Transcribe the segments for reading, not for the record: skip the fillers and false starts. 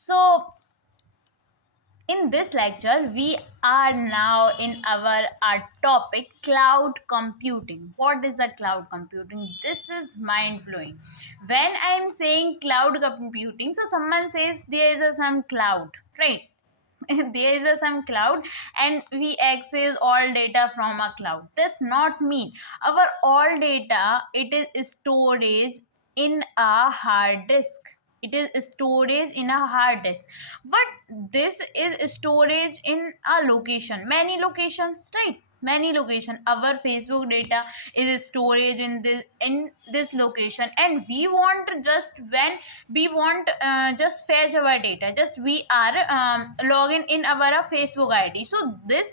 So, in this lecture, we are now in our topic cloud computing. What is the cloud computing? This is mind blowing. When I am saying cloud computing, so someone says there is some cloud, right? There is some cloud and we access all data from a cloud. This not mean our all data, it is storage in a hard disk. It is storage in a hard disk, but this is storage in a location, many locations, right? Many location. Our Facebook data is storage in this location, and we want just when we want just fetch our data, just we are login in our Facebook ID. So this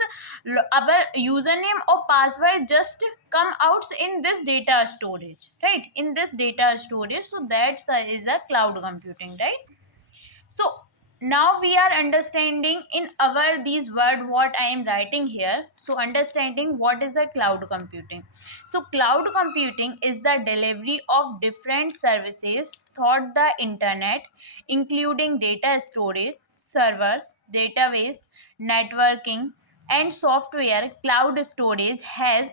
our username or password just come out in this data storage, right? In this data storage. So that is a cloud computing, right? So now we are understanding in our these word what I am writing here. So understanding what is the cloud computing. So cloud computing is the delivery of different services throughout the internet, including data storage, servers, database, networking, and software. Cloud storage has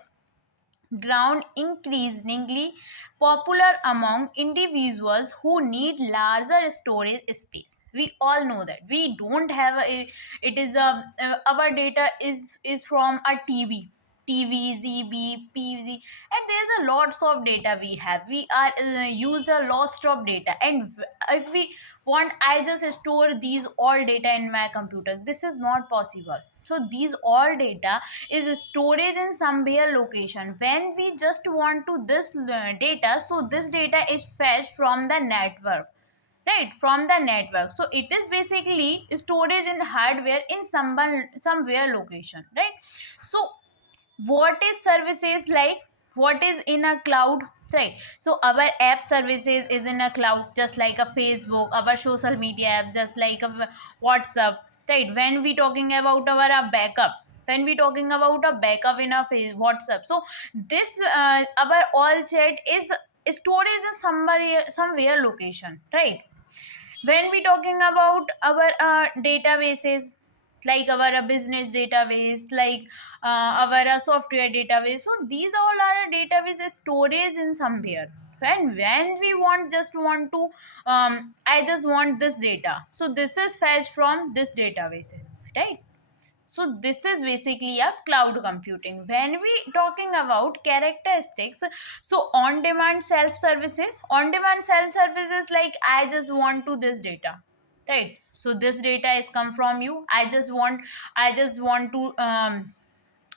ground increasingly popular among individuals who need larger storage space. We all know that we don't have it is a our data is from a TV, ZB, PVZ, and there's a lots of data we have. We are use a lots of data, and if we want, I just store these all data in my computer. This is not possible. So these all data is storage in somewhere location. When we just want to this data, so this data is fetched from the network, right? From the network. So it is basically storage in hardware in somewhere location, right? So what is services like, what is in a cloud, right? So our app services is in a cloud, just like a Facebook, our social media apps, just like a WhatsApp, right? When we talking about our backup, when we talking about a backup in a WhatsApp, so this our all chat is storage is somewhere location, right? When we talking about our databases, like our business database, like our software database, so these all are database storage in somewhere. And when we want to I just want this data, so this is fetched from this databases, right? So this is basically a cloud computing. When we talking about characteristics, so on demand self services, on demand self services, like I just want to this data, right? So this data is come from you. I just want to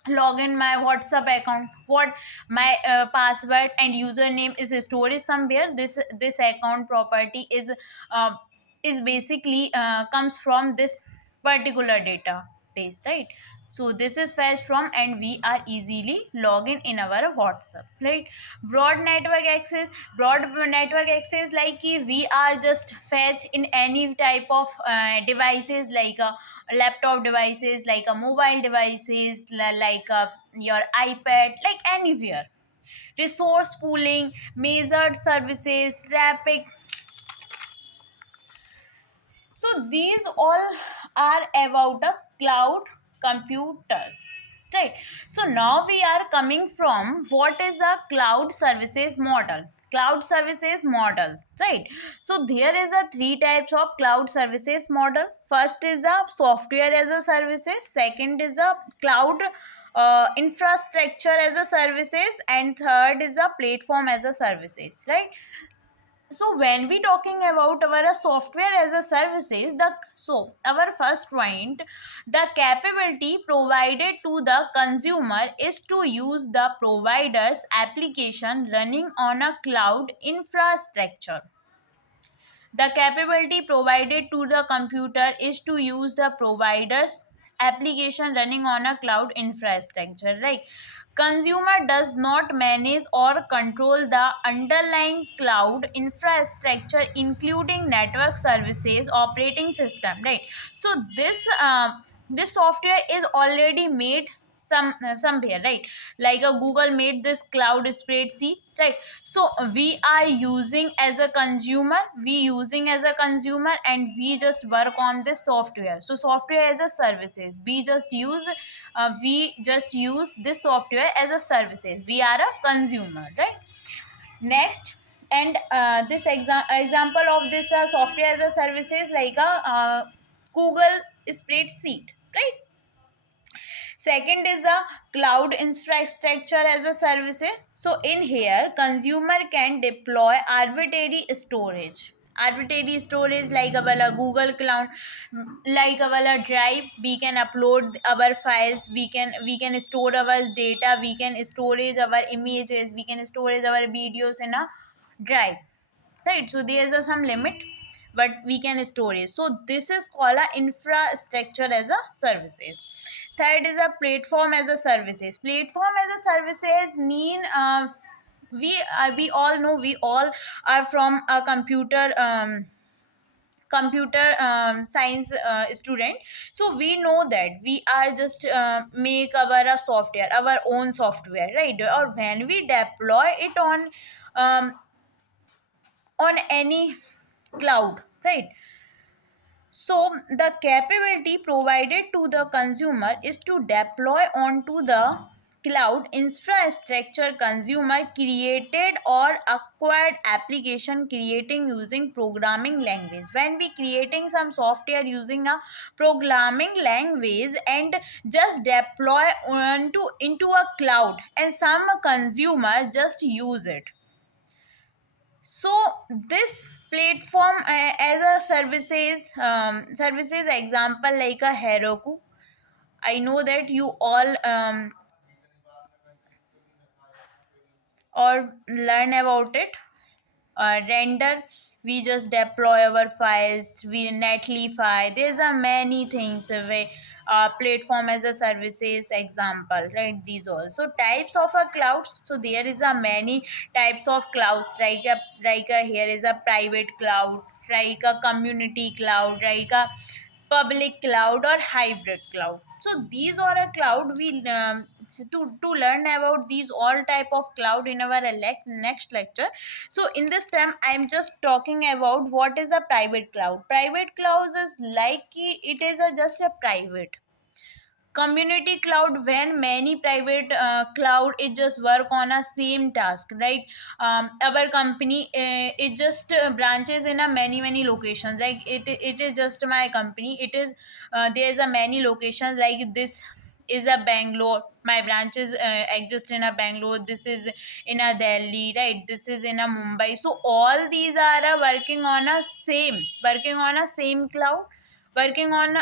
log in my WhatsApp account. What my password and username is stored somewhere. This account property is basically comes from this particular database, right? So this is fetched from, and we are easily login in our WhatsApp, right? Broad network access, broad network access, like we are just fetch in any type of devices, like laptop devices, like a mobile devices, like your iPad, like anywhere. Resource pooling, measured services, rapid. So these all are about a cloud computers, right? So now we are coming from what is the cloud services model. Cloud services models, right? So there is a three types of cloud services model. First is the software as a services, second is the cloud infrastructure as a services, and third is the platform as a services, right? So when we talking about our software as a services, the so our first point, the capability provided to the consumer is to use the provider's application running on a cloud infrastructure. The capability provided to the computer is to use the provider's application running on a cloud infrastructure. Like consumer does not manage or control the underlying cloud infrastructure, including network services, operating system. Right. So this software is already made somewhere, right? Like a Google made this cloud spreadsheet, right? So we are using as a consumer, and we just work on this software. So software as a services, we just use this software as a services. We are a consumer, right? Next, and this example of this software as a services, like a Google spreadsheet, right? Second is the cloud infrastructure as a services. So in here, consumer can deploy arbitrary storage like our Google cloud, like our drive. We can upload our files, we can store our data, we can storage our images, we can storage our videos in a drive, right? So there is a some limit, but we can store it. So this is called a infrastructure as a services. Third is a platform as a services. Platform as a services mean, we all know, we all are from a computer science student. So we know that we are just make our software, our own software, right? Or when we deploy it on any cloud, right? So the capability provided to the consumer is to deploy onto the cloud infrastructure consumer created or acquired application creating using programming language. When we creating some software using a programming language and just deploy onto into a cloud, and some consumer just use it. So this platform as a services example, like a Heroku. I know that you all or learn about it. Render, we just deploy our files, we netlify. There's a many things where platform as a services example, right? These also types of a clouds. So there is a many types of clouds, here is a private cloud, like a community cloud, like a public cloud or hybrid cloud. So these are a cloud we to learn about these all type of cloud in our next lecture. So in this time I'm just talking about what is a private cloud. Private clouds is like it is a just a private community cloud. When many private cloud it just work on a same task, right? Our company it just branches in a many locations, like it is just my company, it is there's a many locations, like this is a Bangalore, my branches exist in a Bangalore, this is in a Delhi, right? This is in a Mumbai. So all these are working on a same cloud, working on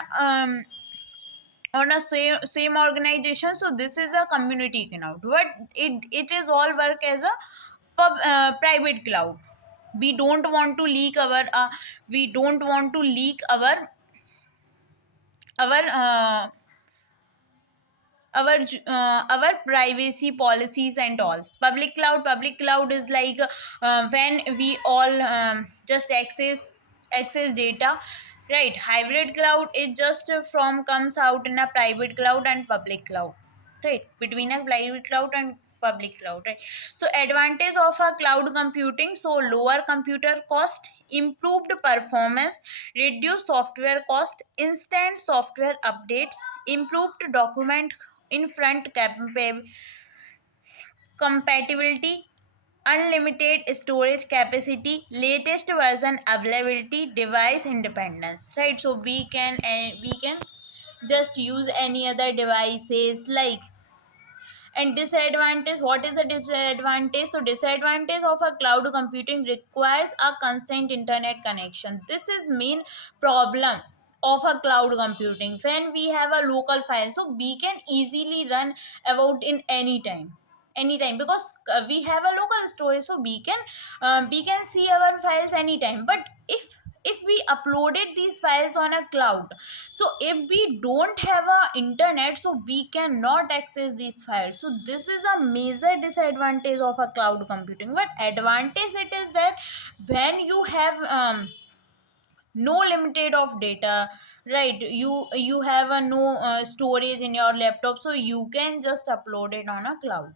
a same organization. So this is a community cloud, but it is all work as a private cloud. We don't want to leak our our privacy policies and all. Public cloud is like when we all just access data, right? Hybrid cloud is just from comes out in a private cloud and public cloud, right? Between a private cloud and public cloud, right? So advantage of a cloud computing: so lower computer cost, improved performance, reduced software cost, instant software updates, improved document in front compatibility, unlimited storage capacity, latest version availability, device independence, right? So we can just use any other devices, like. And disadvantage, what is a disadvantage? So disadvantage of a cloud computing requires a constant internet connection. This is main problem of a cloud computing. When we have a local file, so we can easily run about in anytime, because we have a local storage, so we can see our files anytime. But if we uploaded these files on a cloud, so if we don't have a internet, so we cannot access these files. So this is a major disadvantage of a cloud computing. But advantage it is that when you have no limited of data, right? You have a no storage in your laptop, so you can just upload it on a cloud,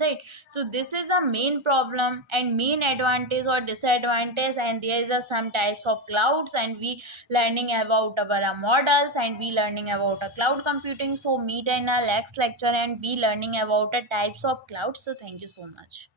right? So this is the main problem and main advantage or disadvantage, and there is a some types of clouds, and we learning about our models, and we learning about a cloud computing. So meet in our next lecture and be learning about the types of clouds. So thank you so much.